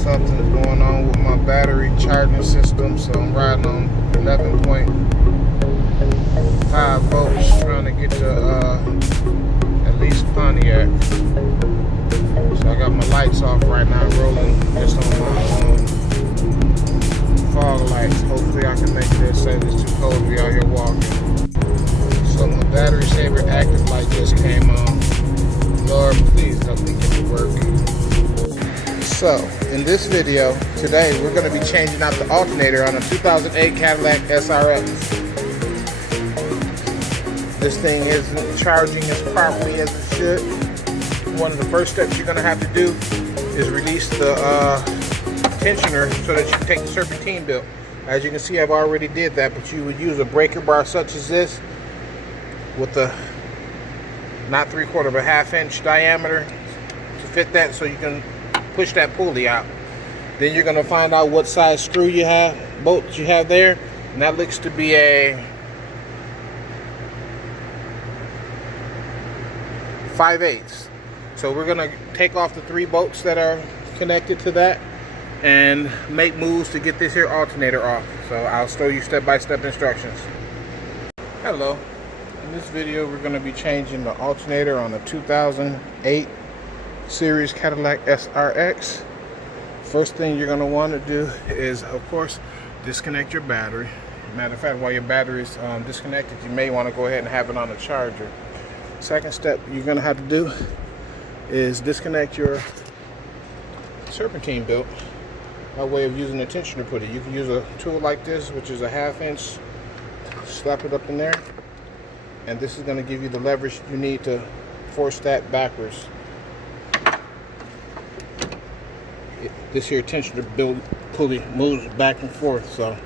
Something's going on with my battery charging system, so I'm riding on 11.5 volts trying to get to at least Pontiac. So I got my lights off right now, rolling just on my fog lights. Hopefully I can make this safe. It's too cold to be out here walking. So my battery saver active light just came on. Lord, please help me get to work. So, in this video, today we're going to be changing out the alternator on a 2008 Cadillac SRX. This thing isn't charging as properly as it should. One of the first steps you're going to have to do is release the tensioner so that you can take the serpentine belt. As you can see, I've already did that, but you would use a breaker bar such as this with a not 3/4 of a ½ inch diameter to fit that so you can push that pulley out. Then you're going to find out what size screw you have, bolts you have there, and that looks to be a 5/8. So we're going to take off the 3 bolts that are connected to that and make moves to get this here alternator off. So I'll show you step-by-step instructions. Hello. In this video we're going to be changing the alternator on the 2008 series Cadillac SRX. First thing you're going to want to do is, of course, disconnect your battery. Matter of fact, while your battery is disconnected, you may want to go ahead and have it on a charger. Second step you're going to have to do is disconnect your serpentine belt by way of using a tensioner pulley. You can use a tool like this, which is a ½ inch, slap it up in there, and this is going to give you the leverage you need to force that backwards. This here tensioner pulley moves back and forth, so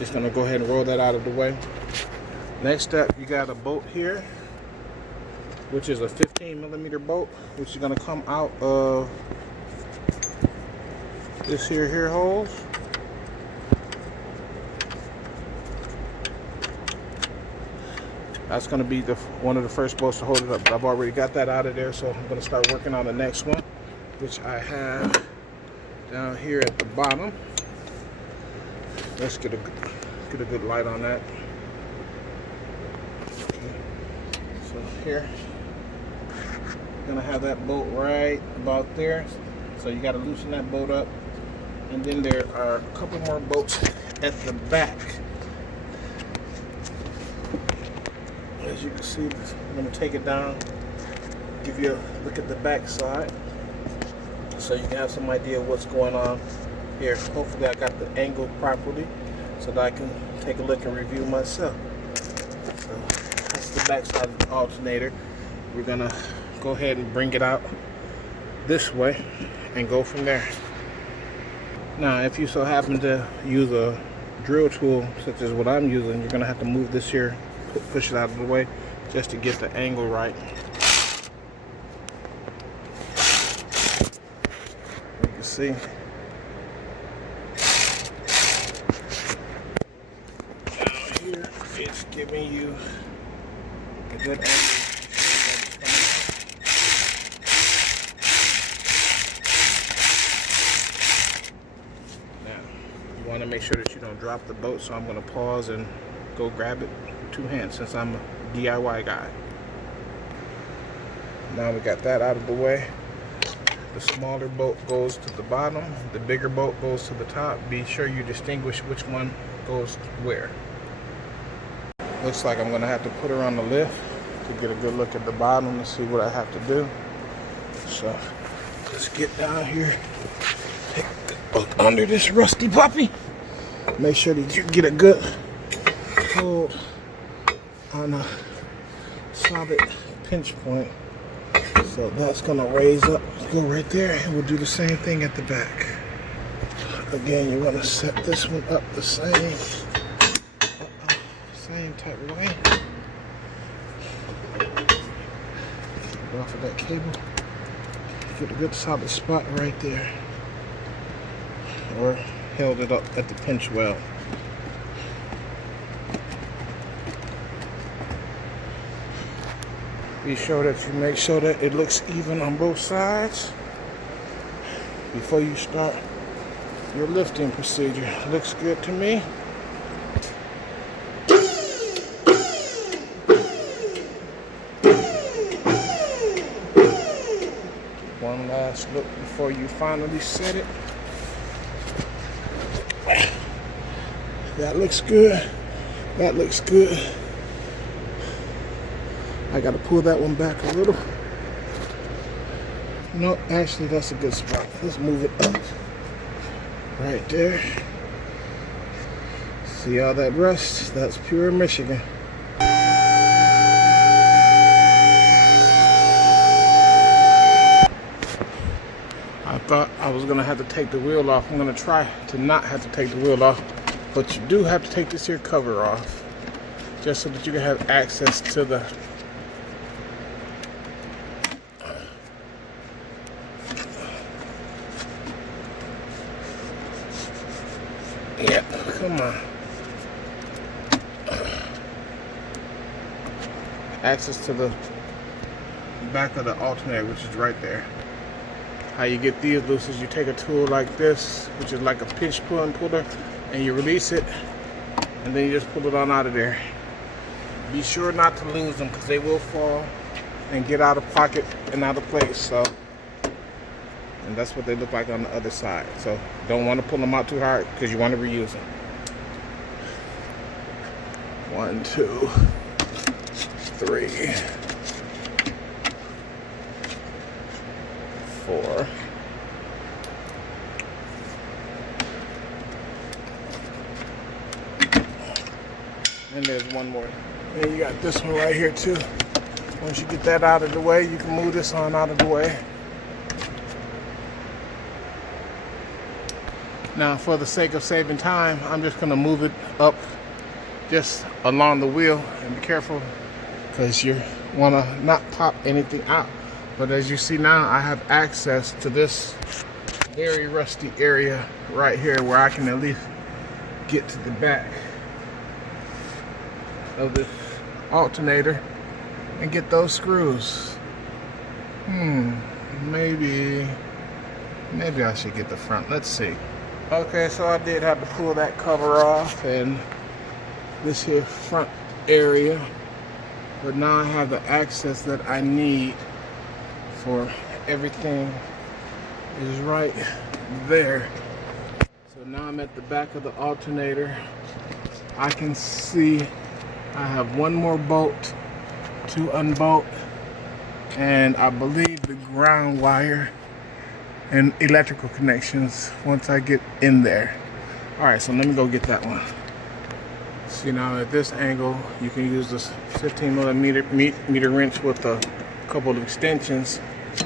just going to go ahead and roll that out of the way. Next step, you got a bolt here, which is a 15mm bolt, which is going to come out of this here holes. That's going to be one of the first bolts to hold it up. I've already got that out of there, so I'm going to start working on the next one, which I have down here at the bottom. Let's get a good light on that. Okay. So here, you're gonna have that bolt right about there. So you got to loosen that bolt up, and then there are a couple more bolts at the back. As you can see, I'm gonna take it down, give you a look at the back side, so you can have some idea of what's going on here. Hopefully I got the angle properly so that I can take a look and review myself. So that's the back side of the alternator. We're gonna go ahead and bring it out this way and go from there. Now, if you so happen to use a drill tool such as what I'm using, you're gonna have to move this here, push it out of the way just to get the angle right. See, down here it's giving you a good angle. Now you want to make sure that you don't drop the bolt, so I'm going to pause and go grab it with 2 hands since I'm a DIY guy. Now we got that out of the way. The smaller bolt goes to the bottom, the bigger bolt goes to the top. Be sure you distinguish which one goes where. Looks like I'm going to have to put her on the lift to get a good look at the bottom and see what I have to do. So let's get down here, take a look under this rusty puppy. Make sure that you get a good hold on a solid pinch point. So that's going to raise up, go right there, and we'll do the same thing at the back. Again, you want to set this one up the same type of way. Get off of that cable. Get a good solid spot right there. Or held it up at the pinch well. Be sure that you make sure that it looks even on both sides before you start your lifting procedure. Looks good to me. One last look before you finally set it. That looks good. That looks good. I gotta pull that one back a little. No, actually that's a good spot. Let's move it up. Right there. See all that rust? That's pure Michigan. I thought I was gonna have to take the wheel off. I'm gonna try to not have to take the wheel off, but you do have to take this here cover off, just so that you can have access to the come on. Access to the back of the alternator, which is right there. How you get these loose is you take a tool like this, which is like a pinch puller, and you release it, and then you just pull it on out of there. Be sure not to lose them, because they will fall and get out of pocket and out of place. So, and that's what they look like on the other side. So don't want to pull them out too hard, because you want to reuse them. 1, 2, 3, 4. And there's one more. And you got this one right here too. Once you get that out of the way, you can move this on out of the way. Now, for the sake of saving time, I'm just gonna move it up just along the wheel, and be careful because you want to not pop anything out. But as you see now, I have access to this very rusty area right here where I can at least get to the back of this alternator and get those screws. Maybe I should get the front. Let's see. Okay, so I did have to pull that cover off and this here front area, but now I have the access that I need for everything is right there. So now I'm at the back of the alternator. I can see I have one more bolt to unbolt, and I believe the ground wire and electrical connections once I get in there. All right, so let me go get that one. See, now at this angle, you can use this 15mm wrench with a couple of extensions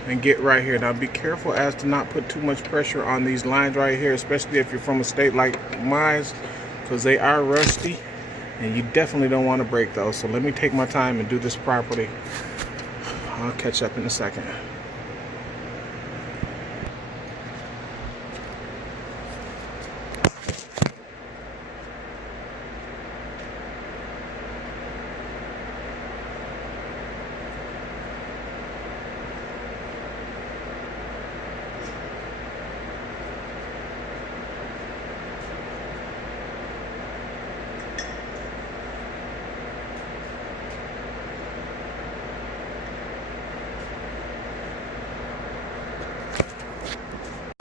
and get right here. Now be careful as to not put too much pressure on these lines right here, especially if you're from a state like mine, because they are rusty and you definitely don't want to break those. So let me take my time and do this properly. I'll catch up in a second.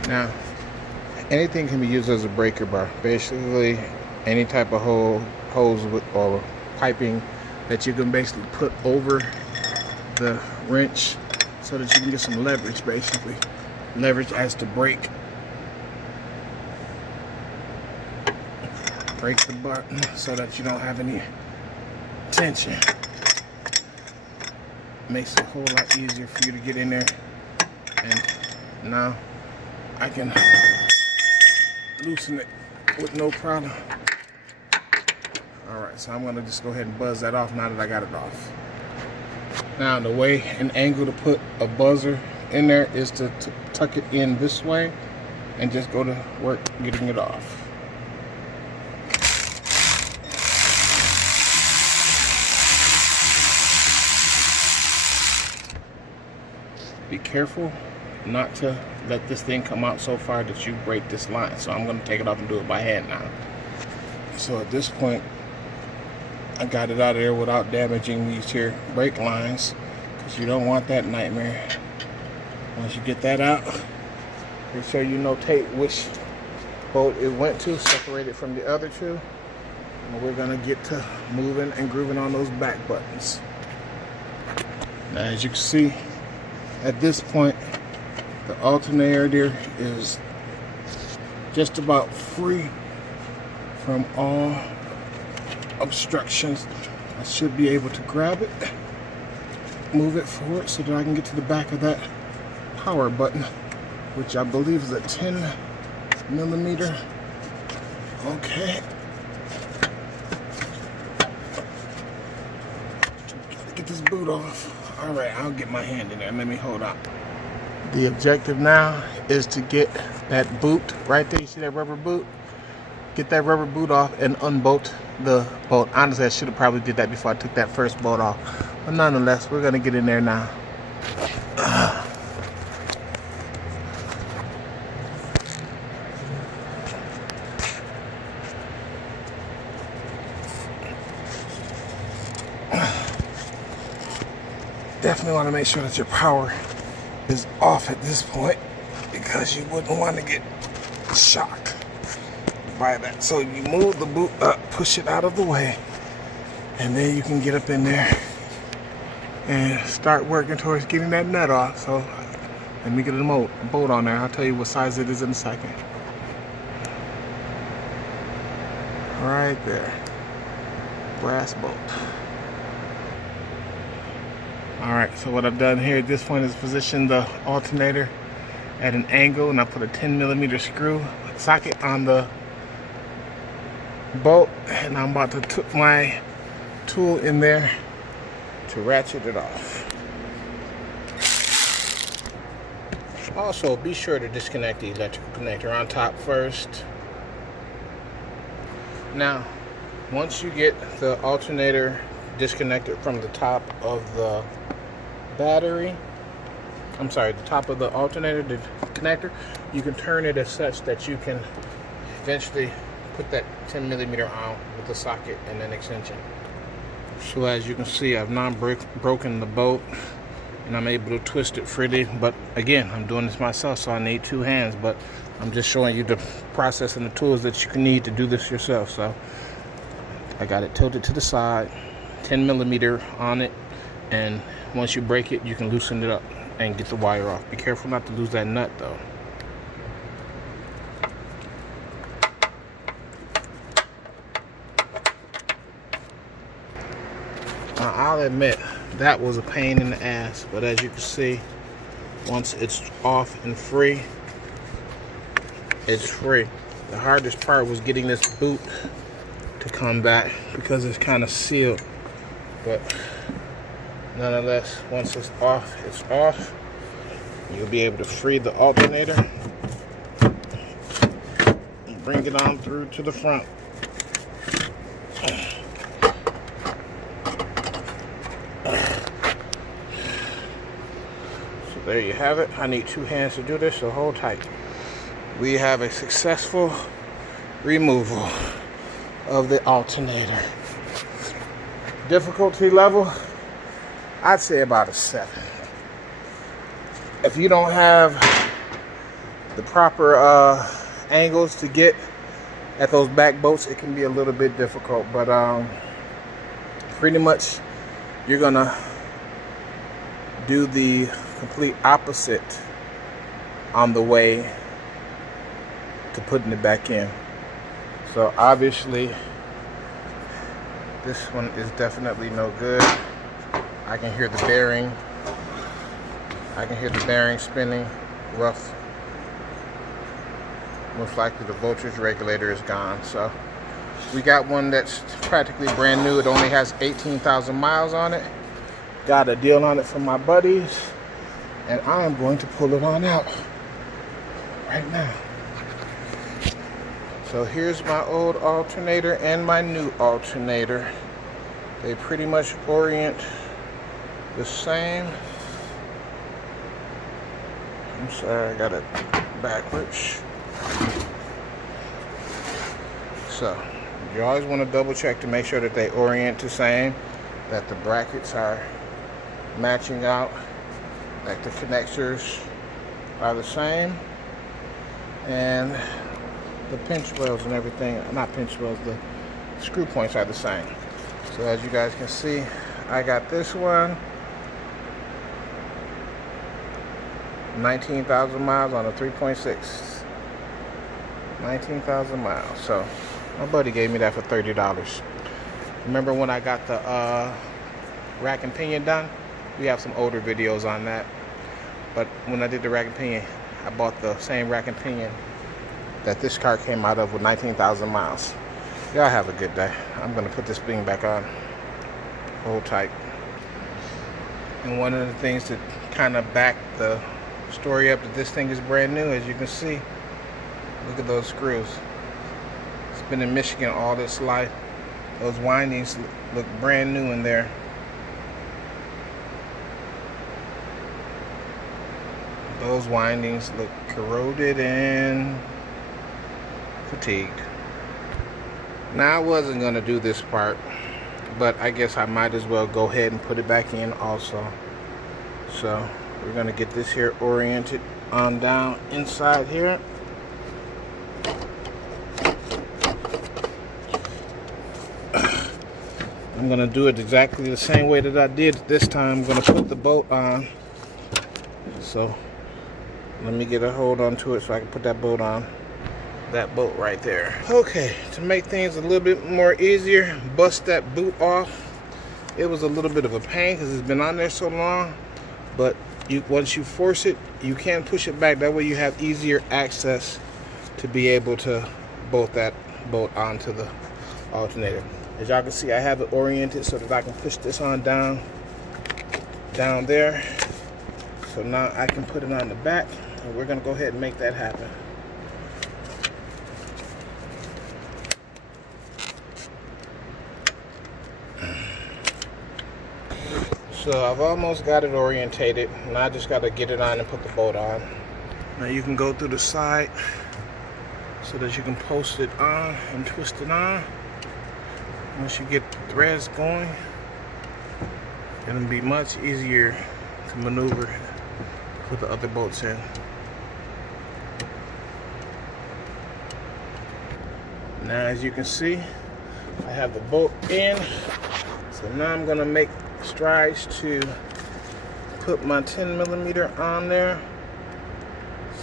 Now, anything can be used as a breaker bar. Basically, any type of hose with, or piping that you can basically put over the wrench so that you can get some leverage, basically. Leverage as to break the button so that you don't have any tension. Makes it a whole lot easier for you to get in there. And now I can loosen it with no problem. Alright, so I'm going to just go ahead and buzz that off now that I got it off. Now the way and angle to put a buzzer in there is to tuck it in this way and just go to work getting it off. Be careful not to let this thing come out so far that you break this line. So I'm going to take it off and do it by hand now. So at this point, I got it out of there without damaging these here brake lines, because you don't want that nightmare. Once you get that out, make sure you notate which bolt it went to, separate it from the other two. And we're going to get to moving and grooving on those back buttons. Now, as you can see, at this point, the alternator is just about free from all obstructions. I should be able to grab it, move it forward so that I can get to the back of that power button, which I believe is a 10mm. Okay. Get this boot off. All right, I'll get my hand in there. Let me hold on. The objective now is to get that boot right there. You see that rubber boot? Get that rubber boot off and unbolt the bolt. Honestly, I should have probably did that before I took that first bolt off. But nonetheless, we're gonna get in there now. Definitely want to make sure that your power is off at this point, because you wouldn't want to get shocked by that. So you move the boot up, push it out of the way, and then you can get up in there and start working towards getting that nut off. So let me get a bolt on there. I'll tell you what size it is in a second. Right there, brass bolt. Alright, so what I've done here at this point is position the alternator at an angle, and I put a 10mm screw socket on the bolt, and I'm about to put my tool in there to ratchet it off. Also, be sure to disconnect the electrical connector on top first. Now, once you get the alternator disconnected from the top of the battery, I'm sorry, the top of the alternator, the connector, you can turn it as such that you can eventually put that 10mm on with the socket and an extension. So as you can see, I've not broken the bolt, and I'm able to twist it freely. But again, I'm doing this myself, so I need two hands, but I'm just showing you the process and the tools that you can need to do this yourself. So I got it tilted to the side, 10mm on it, and once you break it, you can loosen it up and get the wire off. Be careful not to lose that nut though. Now, I'll admit that was a pain in the ass, but as you can see, once it's off and free, it's free. The hardest part was getting this boot to come back because it's kind of sealed, but nonetheless, once it's off, it's off. You'll be able to free the alternator and bring it on through to the front. So there you have it. I need two hands to do this, so hold tight. We have a successful removal of the alternator. Difficulty level, I'd say about a 7. If you don't have the proper angles to get at those back bolts, it can be a little bit difficult, but pretty much you're gonna do the complete opposite on the way to putting it back in. So obviously this one is definitely no good. I can hear the bearing. I can hear the bearing spinning rough. Most likely the voltage regulator is gone. So we got one that's practically brand new. It only has 18,000 miles on it. Got a deal on it from my buddies, and I am going to pull it on out right now. So here's my old alternator and my new alternator. They pretty much orient the same. I'm sorry, I got it backwards. So you always want to double check to make sure that they orient the same, that the brackets are matching out, like the connectors are the same, and the pinch wells and everything, not pinch wells, the screw points are the same. So as you guys can see, I got this one 19,000 miles on a 3.6. 19,000 miles. So my buddy gave me that for $30. Remember when I got the rack and pinion done? We have some older videos on that. But when I did the rack and pinion, I bought the same rack and pinion that this car came out of with 19,000 miles. Y'all have a good day. I'm gonna put this thing back on. Hold tight. And one of the things to kind of back the story up that this thing is brand new, as you can see, look at those screws. It's been in Michigan all its life. Those windings look brand new in there. Those windings look corroded and fatigued. Now I wasn't going to do this part, but I guess I might as well go ahead and put it back in also. So we're going to get this here oriented on down inside here. I'm going to do it exactly the same way that I did this time. I'm going to put the bolt on. So let me get a hold onto it so I can put that bolt on. That bolt right there. Okay, to make things a little bit more easier, bust that boot off. It was a little bit of a pain because it's been on there so long, but once you force it, you can push it back. That way you have easier access to be able to bolt that bolt onto the alternator. As y'all can see, I have it oriented so that I can push this on down there. So now I can put it on the back, and we're gonna go ahead and make that happen. So I've almost got it orientated. Now I just got to get it on and put the bolt on. Now you can go through the side so that you can post it on and twist it on. Once you get the threads going, it'll be much easier to maneuver, put the other bolts in. Now as you can see, I have the bolt in. So now I'm going to make strides to put my 10mm on there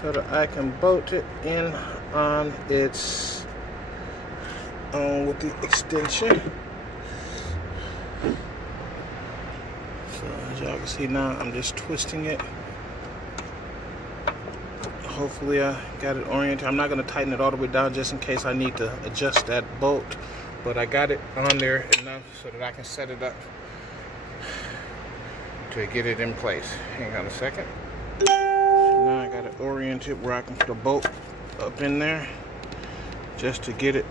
so that I can bolt it in on its own with the extension. So as y'all can see now, I'm just twisting it. Hopefully I got it oriented. I'm not going to tighten it all the way down just in case I need to adjust that bolt, but I got it on there enough so that I can set it up to get it in place. Hang on a second. So now I got it oriented where I can put a bolt up in there just to get it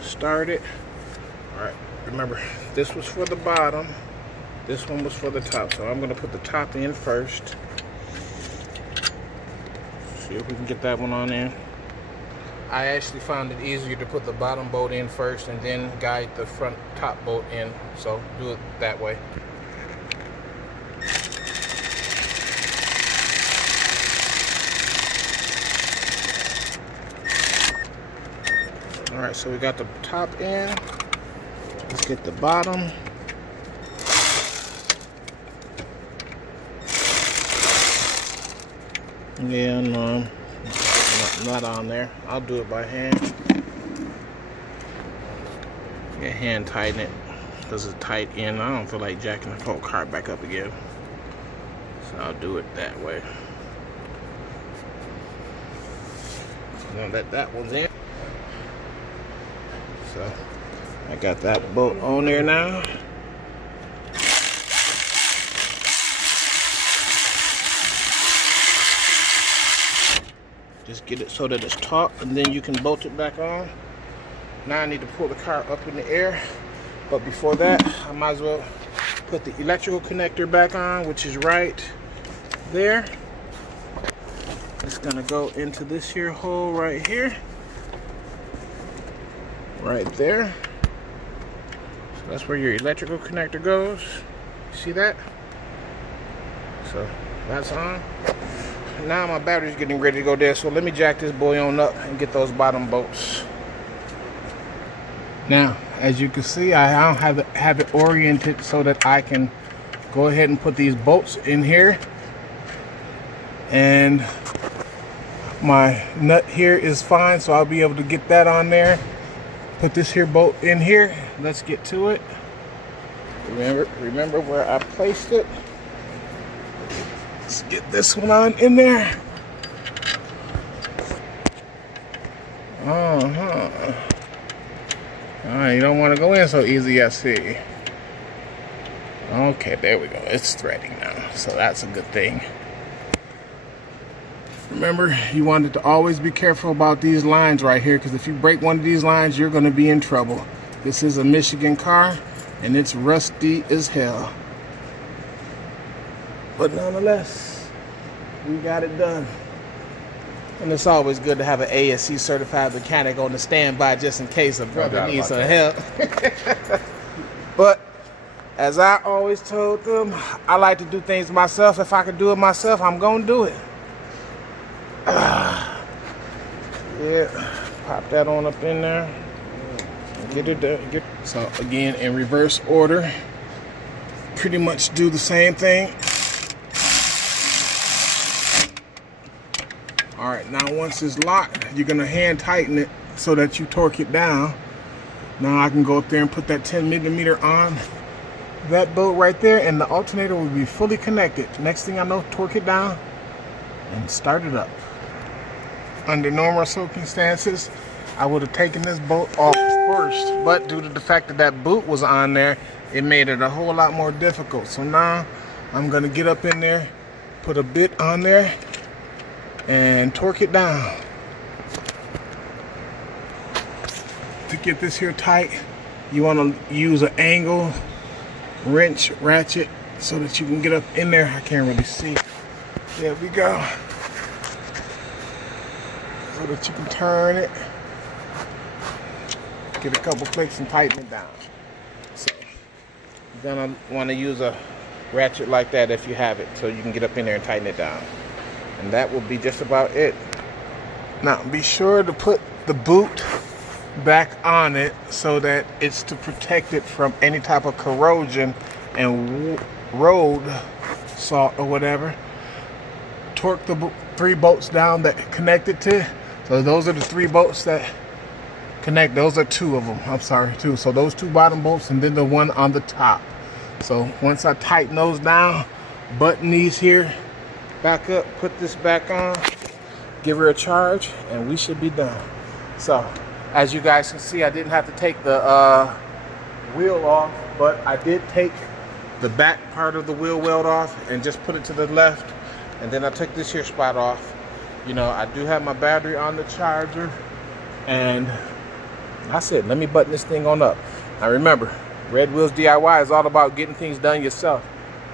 started. Alright, remember, this was for the bottom, this one was for the top, so I'm going to put the top in first. See if we can get that one on in. I actually found it easier to put the bottom bolt in first and then guide the front top bolt in, so do it that way. Alright, so we got the top in. Let's get the bottom. Yeah, no, not on there. I'll do it by hand. Yeah, hand tighten it because it's tight in. I don't feel like jacking the whole car back up again, so I'll do it that way. Now that one's in. So I got that bolt on there now. Just get it so that it's taut, and then you can bolt it back on. Now I need to pull the car up in the air, but before that I might as well put the electrical connector back on, which is right there. gonna go into this here hole right here. Right there. So that's where your electrical connector goes. See that? So that's on. Now my battery's getting ready to go there, so let me jack this boy on up and get those bottom bolts. Now, as you can see, I don't have it oriented so that I can go ahead and put these bolts in here. And my nut here is fine, so I'll be able to get that on there. Put this here bolt in here. Let's get to it. Remember where I placed it. Let's get this one on in there. You don't want to go in so easy, I see. Okay, there we go. It's threading now, so that's a good thing. Remember, you wanted to always be careful about these lines right here, because if you break one of these lines, you're going to be in trouble. This is a Michigan car, and it's rusty as hell. But nonetheless, we got it done. And it's always good to have an ASC certified mechanic on the standby just in case a brother needs some help. But as I always told them, I like to do things myself. If I can do it myself, I'm going to do it. Yeah, pop that on up in there. Get it there. So again, in reverse order, pretty much do the same thing. All right, now once it's locked, you're gonna hand tighten it so that you torque it down. Now I can go up there and put that 10mm on that bolt right there, and the alternator will be fully connected. Next thing I know, torque it down and start it up. Under normal circumstances, I would have taken this bolt off first, but due to the fact that that boot was on there, it made it a whole lot more difficult. So now I'm gonna get up in there, put a bit on there, and torque it down. To get this here tight, you want to use an angle wrench ratchet so that you can get up in there. I can't really see. There we go. So that you can turn it, get a couple clicks and tighten it down. So you're gonna want to use a ratchet like that if you have it, so you can get up in there and tighten it down. And that will be just about it. Now be sure to put the boot back on it so that it's to protect it from any type of corrosion and road salt or whatever. Torque the 3 bolts down that connect it to. So those are the 3 bolts that connect. Those are 2 of them. I'm sorry, 2. So those 2 bottom bolts and then the one on the top. So once I tighten those down, button these here back up, put this back on, give her a charge, and we should be done. So as you guys can see, I didn't have to take the wheel off, but I did take the back part of the wheel weld off and just put it to the left, and then I took this here spot off. You know, I do have my battery on the charger, and I said, let me button this thing on up. Now remember, Red Wheels DIY is all about getting things done yourself.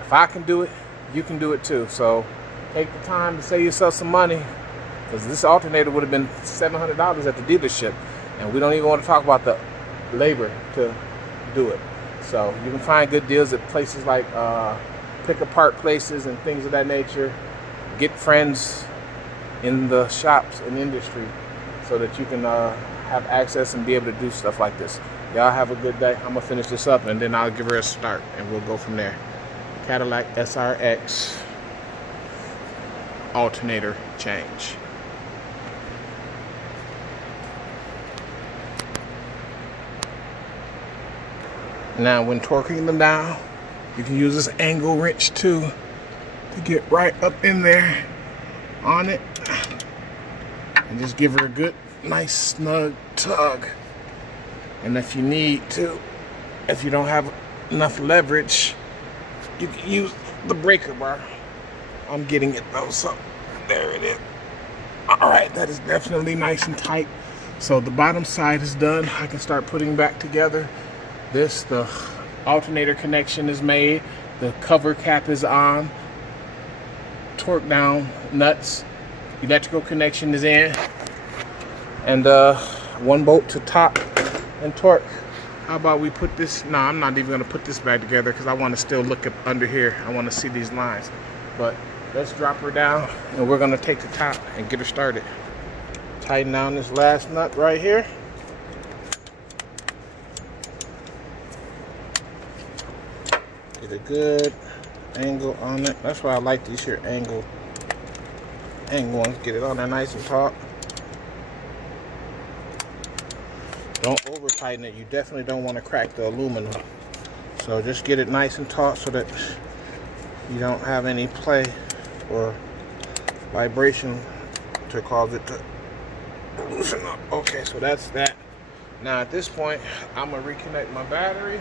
If I can do it, you can do it too. So take the time to save yourself some money, because this alternator would have been $700 at the dealership, and we don't even want to talk about the labor to do it. So you can find good deals at places like pick apart places and things of that nature. Get friends in the shops and industry so that you can have access and be able to do stuff like this. Y'all have a good day. I'm gonna finish this up and then I'll give her a start and we'll go from there. Cadillac SRX alternator change. Now when torquing them down, you can use this angle wrench too to get right up in there on it and just give her a good nice snug tug. And if you need to, if you don't have enough leverage, you can use the breaker bar. I'm getting it though, so there it is. Alright, that is definitely nice and tight. So the bottom side is done. I can start putting back together this. The alternator connection is made, the cover cap is on, torque down nuts electrical connection is in, and 1 bolt to top and torque. How about we put this? No, I'm not even gonna put this back together because I want to still look up under here. I want to see these lines. But let's drop her down, and we're gonna take the top and get her started. Tighten down this last nut right here. Get a good angle on it. That's why I like these here angle ones. Get it on there nice and taut. Don't over tighten it. You definitely don't want to crack the aluminum. So just get it nice and taut so that you don't have any play or vibration to cause it to loosen up. Okay, so that's that. Now at this point, I'm gonna reconnect my battery.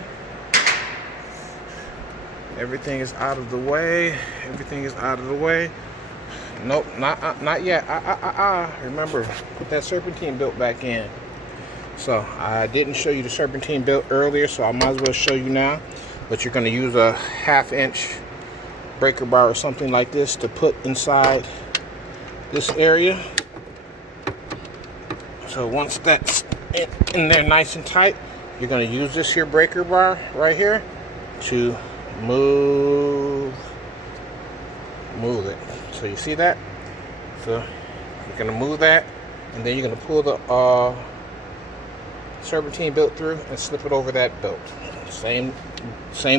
Everything is out of the way. Everything is out of the way. Nope, not yet. Remember, put that serpentine belt back in. So I didn't show you the serpentine belt earlier, so I might as well show you now. But you're going to use a 1/2 inch breaker bar or something like this to put inside this area. So once that's in there nice and tight, you're going to use this here breaker bar right here to move it. So you see that? So you're going to move that, and then you're going to pull the serpentine belt through and slip it over that belt. Same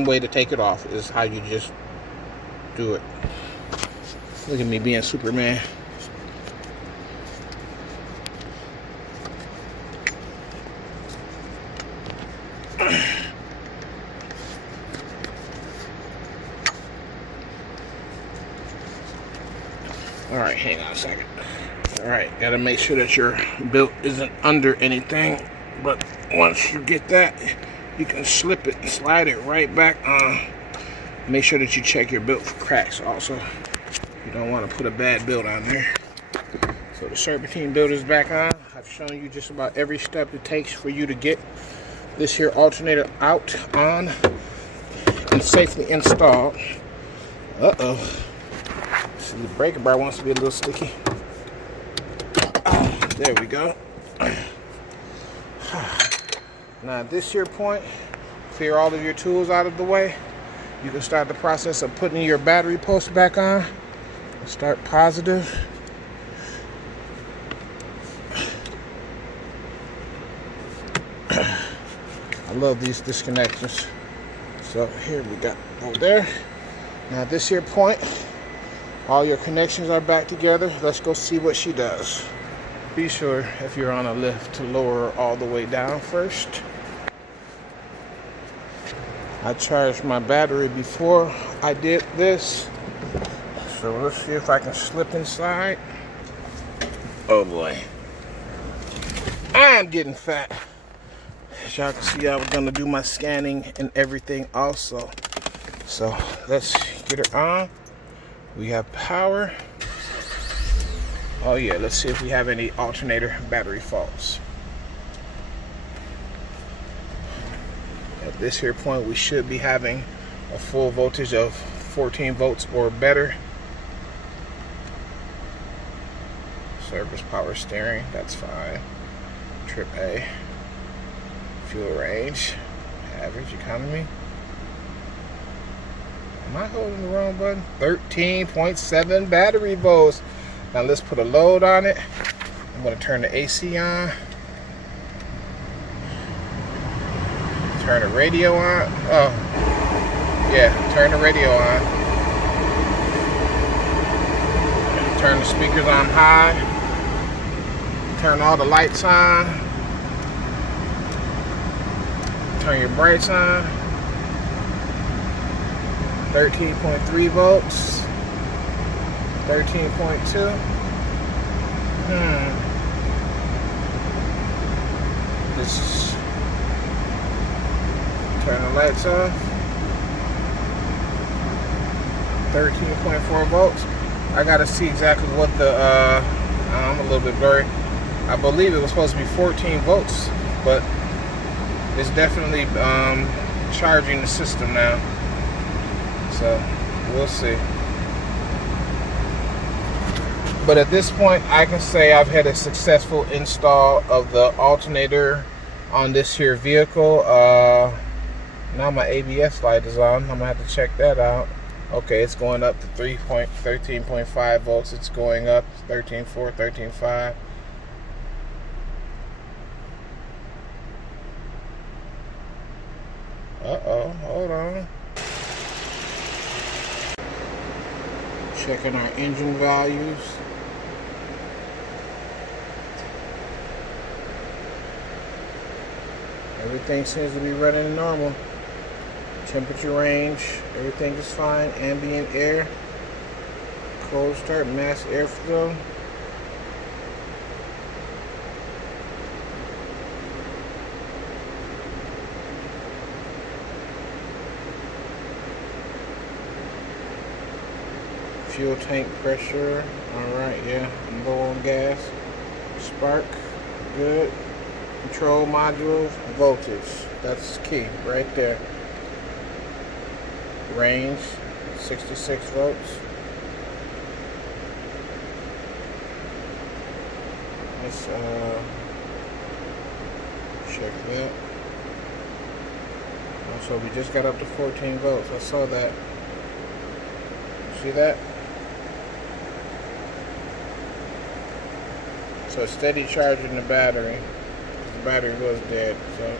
way to take it off is how you just do it. Look at me being Superman. Alright, hang on a second. Alright, gotta make sure that your belt isn't under anything. But once you get that, you can slip it and slide it right back on. Make sure that you check your belt for cracks also. You don't want to put a bad belt on there. So the serpentine belt is back on. I've shown you just about every step it takes for you to get this here alternator out, on, and safely installed. Uh-oh. See, the breaker bar wants to be a little sticky. Oh, there we go. Now at this here point, clear all of your tools out of the way. You can start the process of putting your battery post back on. Start positive. I love these disconnections. So here we got over there. Now at this here point, all your connections are back together. Let's go see what she does. Be sure, if you're on a lift, to lower her all the way down first. I charged my battery before I did this. So let's see if I can slip inside. Oh boy. I am getting fat. As y'all can see, I was gonna do my scanning and everything also. So let's get her on. We have power. Oh yeah, let's see if we have any alternator battery faults. At this here point, we should be having a full voltage of 14 volts or better. Service power steering, that's fine. Trip A. Fuel range, average economy. Am I holding the wrong button? 13.7 battery volts. Now let's put a load on it. I'm going to turn the AC on. Turn the radio on. Oh, yeah, turn the radio on. Turn the speakers on high. Turn all the lights on. Turn your brights on. 13.3 volts. 13.2. Let's turn the lights off. 13.4 volts. I gotta see exactly what the I'm a little bit blurry. I believe it was supposed to be 14 volts, but it's definitely charging the system now. So we'll see. But at this point, I can say I've had a successful install of the alternator on this here vehicle. Now my ABS light is on. I'm gonna have to check that out. Okay, it's going up to 13.5 volts. It's going up 13.4, 13.5. Uh-oh, hold on. Checking our engine values. Everything seems to be running normal. Temperature range, everything is fine. Ambient air, cold start, mass airflow. Fuel tank pressure, alright, yeah, I'm low on gas. Spark, good. Control module, voltage, that's key right there. Range, 66 volts. Let's check that. So we just got up to 14 volts. I saw that. See that? So steady charging the battery. The battery was dead, so.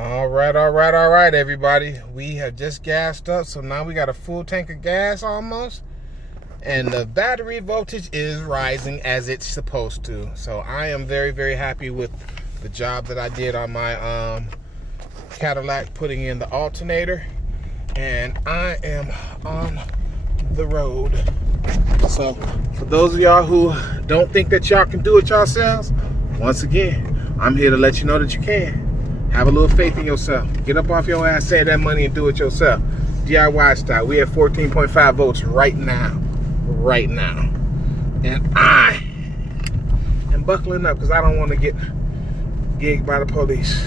All right, everybody. We have just gassed up, so now we got a full tank of gas almost, and the battery voltage is rising as it's supposed to. So I am very, very happy with the job that I did on my Cadillac, putting in the alternator, and I am on the road. So for those of y'all who don't think that y'all can do it yourselves, once again, I'm here to let you know that you can. Have a little faith in yourself. Get up off your ass, save that money, and do it yourself. DIY style. We have 14.5 volts right now. Right now. And I am buckling up because I don't want to get gigged by the police.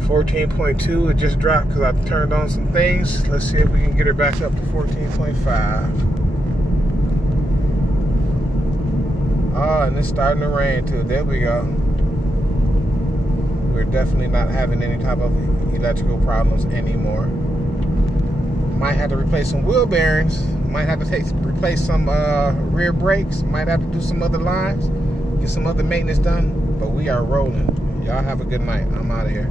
14.2, it just dropped because I turned on some things. Let's see if we can get her back up to 14.5. Oh, and it's starting to rain too. There we go. We're definitely not having any type of electrical problems anymore. Might have to replace some wheel bearings. Might have to replace some rear brakes. Might have to do some other lines. Get some other maintenance done. But we are rolling. Y'all have a good night. I'm out of here.